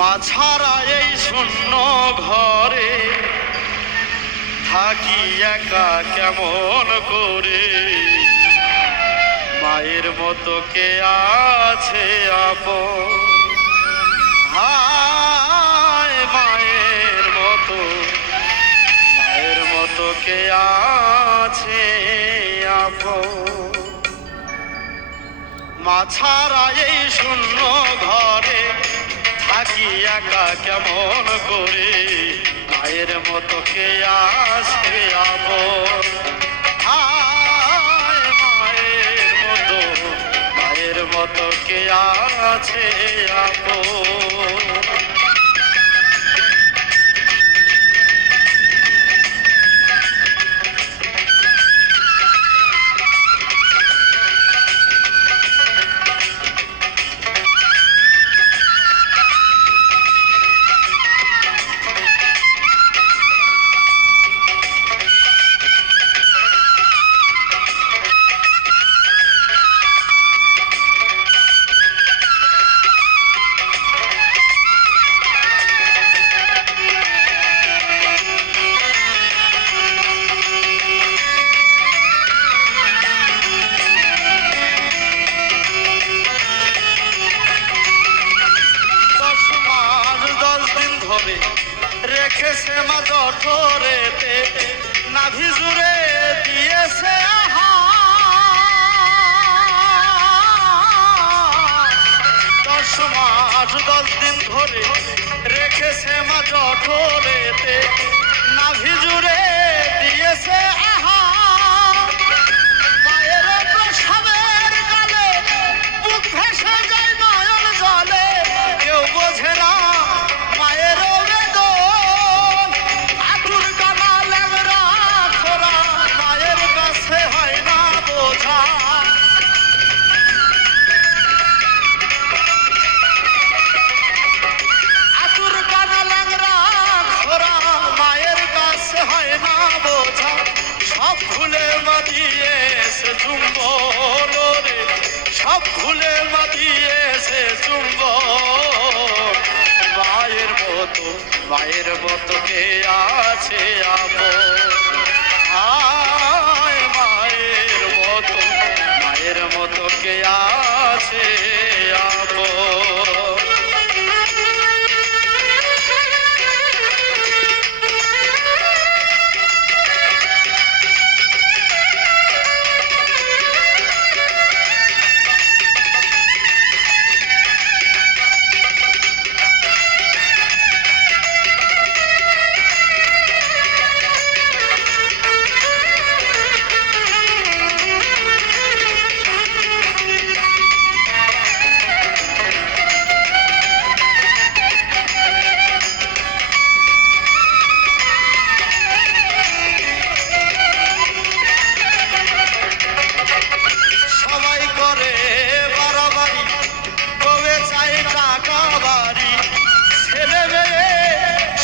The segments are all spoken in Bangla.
মা ছাড়া এই শূন্য ঘরে থাকি একা কেমন করে। মায়ের মতো কে আছে আপন, হায় মায়ের মতো কে আছে আপন। মা ছাড়া এই শূন্য ঘরে থাকি একা কেমন করে। মায়ের মতো কে আসে আপন, হায় মায়ের মতো কে আছে আপন। রেখেছে মা জঠরেতে নাভি জুড়ে দিয়েছে আহা। 10 মাস 10 দিন ধরে রেখেছে মা জঠরেতে নাভি জুড়ে দিয়েছে আহা। মায়ের প্রসবের কালে বুক ভেসে যায় নয়ন জলে, কেউ বোঝে না মায়ের সব ভুলে মা দিয়েছে চুম্বন। মায়ের মতো কে আছে আপন, হায় মায়ের মতো কে আছে আপন।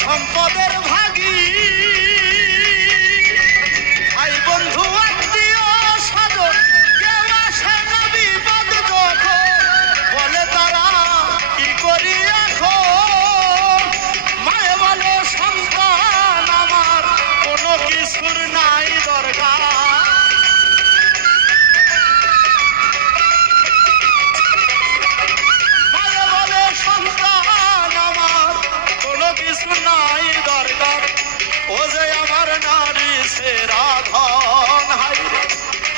সম্পদের ভাগী ভাই বন্ধু আত্মীয় স্বজন কেউ আসে না বিপদ যখন, বলে তারা কি করি এখন। মায়ে বলে সন্তান আমার কোনো কিছুর নাই দরকার। মায়ে বলে সন্তান আমার কোনো কিছু নাই দরকার। ও যে আমার নারী সেরা ধন, হাই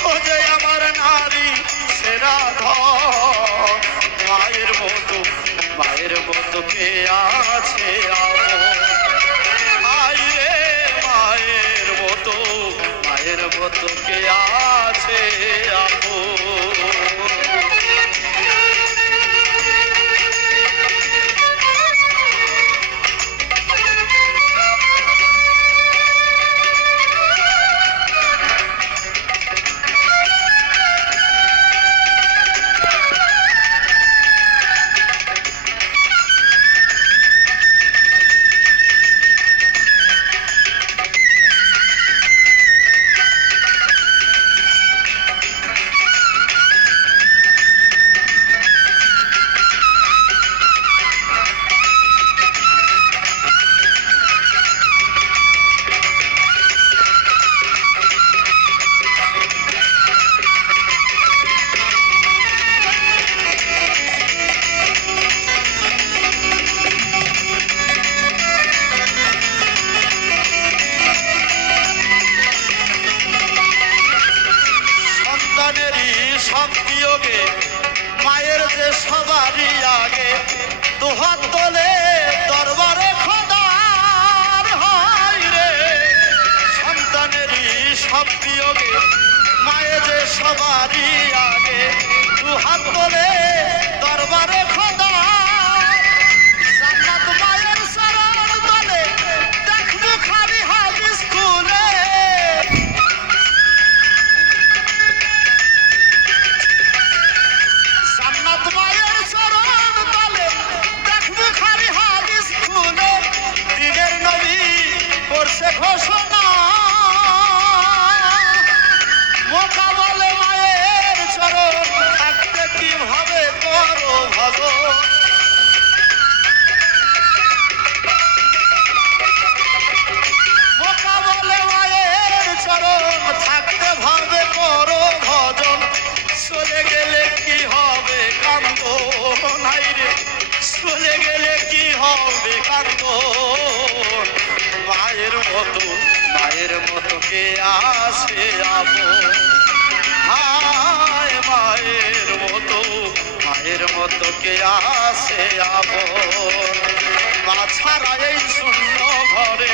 ও যে আমার নারী সেরা ধন। মায়ের মতো কে আছে আপন, হাই রে মায়ের মতো কে আছে আপন। বিয়োগে মায়ে যে সবারই আগে দু হাত তোলে দরবারে খোদা জান্নাত মায়ের চরণ তলে দেখবো খালি হাদিস খুলে জান্নাত মায়ের চরণ তলে দেখবো খালি হাদিস খুলে দিনের নবী করছে ঘোষণা মোকা বলে মায়ের চরণ থাকতে কিভাবে করো ভজন মোকা বলে মায়ের চরণ থাকতে ভাবে করো ভজন চলে গেলে কি হবে কান্দ নাই রে চলে গেলে কি হবে কান্দ মায়ের মতো কে আসে আপন হায় মায়ের মতো কে আসে আপন মা ছাড়া এই শূন্য ঘরে